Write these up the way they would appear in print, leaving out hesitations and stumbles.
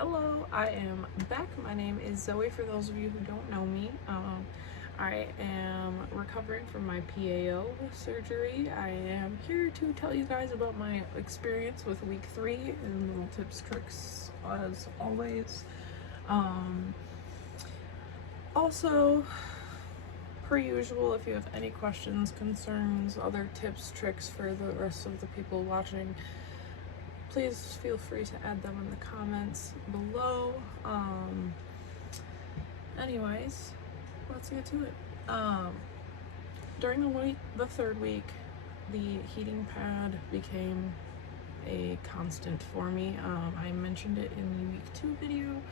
Hello, I am back. My name is Zoe for those of you who don't know me. I am recovering from my PAO surgery. I am here to tell you guys about my experience with week 3 and little tips, tricks as always. Also, per usual, if you have any questions, concerns, other tips, tricks for the rest of the people watching, please feel free to add them in the comments below. Anyways, let's get to it. During the third week, the heating pad became a constant for me. I mentioned it in the week 2 video,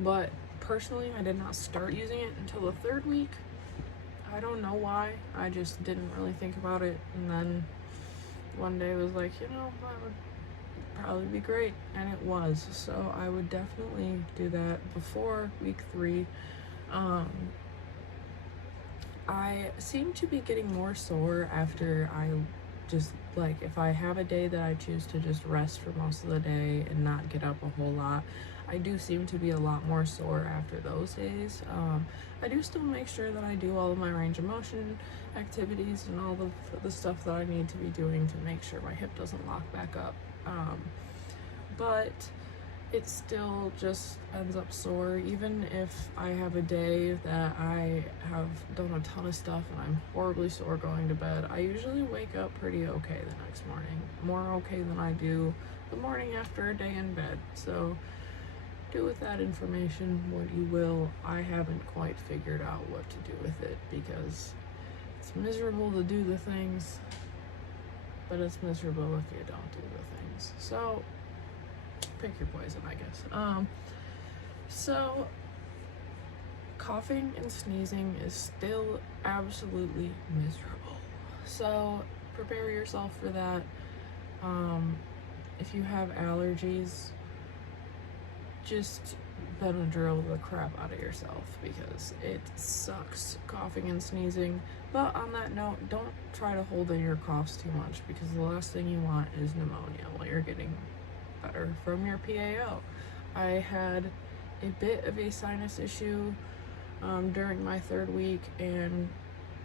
but personally, I did not start using it until the third week. I don't know why. I just didn't really think about it, and then one day was like, that would probably be great, and it was. So I would definitely do that before week 3. I seem to be getting more sore after I just, if I have a day that I choose to just rest for most of the day and not get up a whole lot, I do seem to be a lot more sore after those days. I do still make sure that I do all of my range of motion activities and all the stuff that I need to be doing to make sure my hip doesn't lock back up. But it still just ends up sore. Even if I have a day that I have done a ton of stuff and I'm horribly sore going to bed, I usually wake up pretty okay the next morning. More okay than I do the morning after a day in bed. So do with that information what you will. I haven't quite figured out what to do with it because it's miserable to do the things, but it's miserable if you don't do the things. So pick your poison, I guess. So coughing and sneezing is still absolutely miserable. So prepare yourself for that. If you have allergies, just Benadryl the crap out of yourself because it sucks coughing and sneezing. But on that note, don't try to hold in your coughs too much because the last thing you want is pneumonia while you're getting better from your PAO. I had a bit of a sinus issue during my third week, and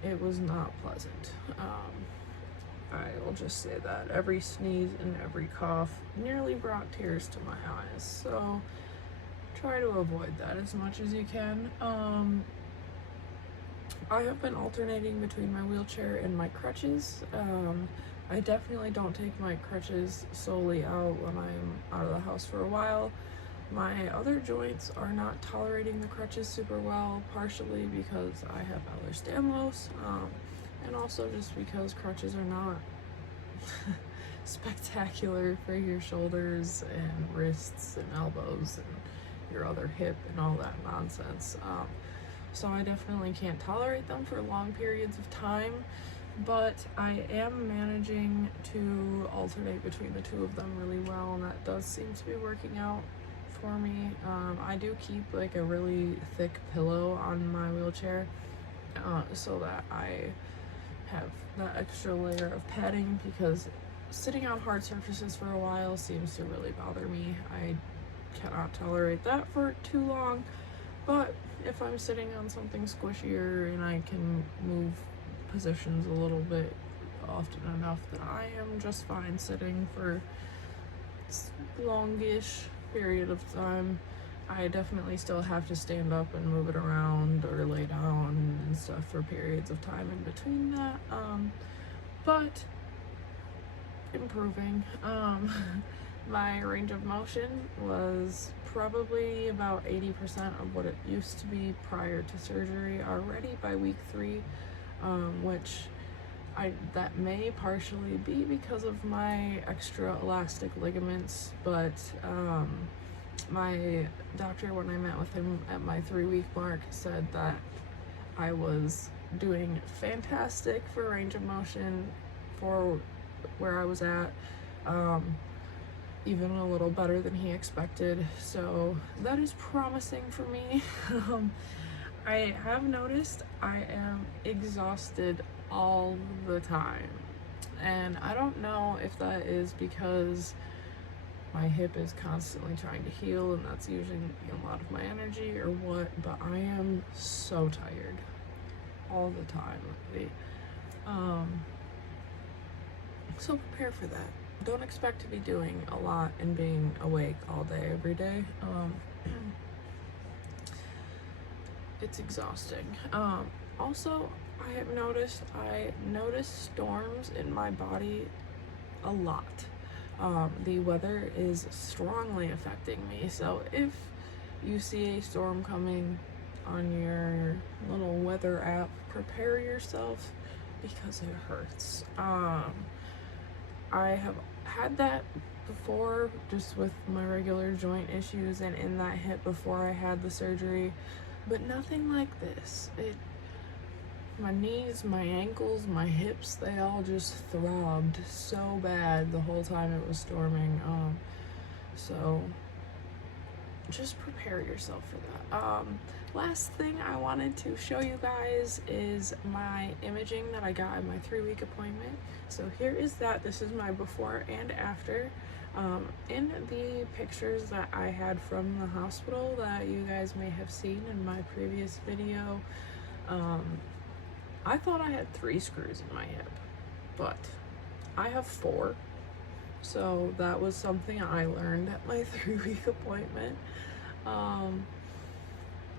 it was not pleasant. I will just say that every sneeze and every cough nearly brought tears to my eyes, so try to avoid that as much as you can. I have been alternating between my wheelchair and my crutches. I definitely don't take my crutches solely out when I'm out of the house for a while. My other joints are not tolerating the crutches super well, partially because I have Ehlers-Danlos, and also just because crutches are not spectacular for your shoulders and wrists and elbows and your other hip and all that nonsense. So I definitely can't tolerate them for long periods of time, but I am managing to alternate between the two of them really well, and that does seem to be working out for me. I do keep like a really thick pillow on my wheelchair so that I have that extra layer of padding, because sitting on hard surfaces for a while seems to really bother me. I cannot tolerate that for too long, but if I'm sitting on something squishier and I can move positions a little bit often enough, that I am just fine sitting for longish period of time. I definitely still have to stand up and move it around or lay down and stuff for periods of time in between that, but improving. My range of motion was probably about 80% of what it used to be prior to surgery already by week 3, which that may partially be because of my extra elastic ligaments, but my doctor, when I met with him at my 3-week mark, said that I was doing fantastic for range of motion for where I was at, even a little better than he expected, so that is promising for me. I have noticed I am exhausted all the time, and I don't know if that is because my hip is constantly trying to heal, and that's using a lot of my energy or what, but I am so tired all the time lately. So prepare for that. Don't expect to be doing a lot and being awake all day every day. It's exhausting. Also, I notice storms in my body a lot. The weather is strongly affecting me, so if you see a storm coming on your little weather app, prepare yourself because it hurts. I have had that before, just with my regular joint issues and in that hip before I had the surgery, but nothing like this. My knees, my ankles, my hips, they all just throbbed so bad the whole time it was storming. So just prepare yourself for that. Last thing I wanted to show you guys is my imaging that I got at my 3-week appointment. So here is that. This is my before and after. In the pictures that I had from the hospital that you guys may have seen in my previous video, I thought I had 3 screws in my hip, but I have 4. So that was something I learned at my 3-week appointment.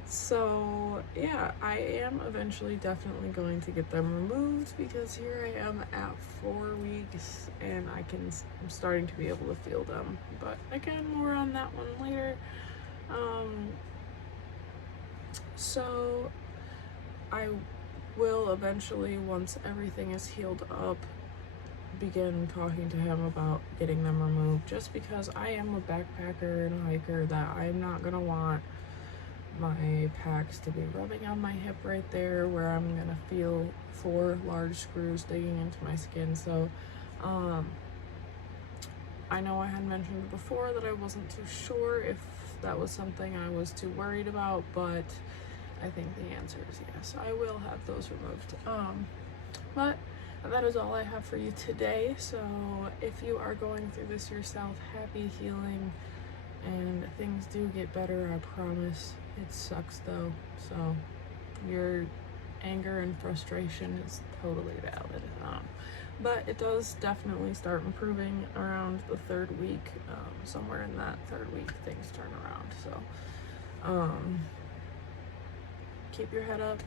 So yeah, I am eventually definitely going to get them removed, because here I am at 4 weeks and I'm starting to be able to feel them. But again, more on that one later. So I will eventually, once everything is healed up, begin talking to him about getting them removed, just because I am a backpacker and a hiker that I'm not gonna want my packs to be rubbing on my hip right there where I'm gonna feel 4 large screws digging into my skin. So I know I had mentioned before that I wasn't too sure if that was something I was too worried about, but I think the answer is yes. I will have those removed. But that is all I have for you today. So if you are going through this yourself, happy healing, and things do get better, I promise. It sucks though, so your anger and frustration is totally valid. But it does definitely start improving around the 3rd week. Somewhere in that 3rd week, things turn around. So keep your head up.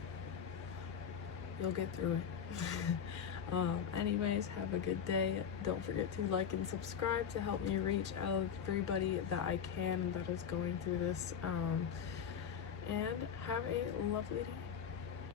You'll get through it. Anyways, have a good day. Don't forget to like and subscribe to help me reach everybody that I can that is going through this. And have a lovely day.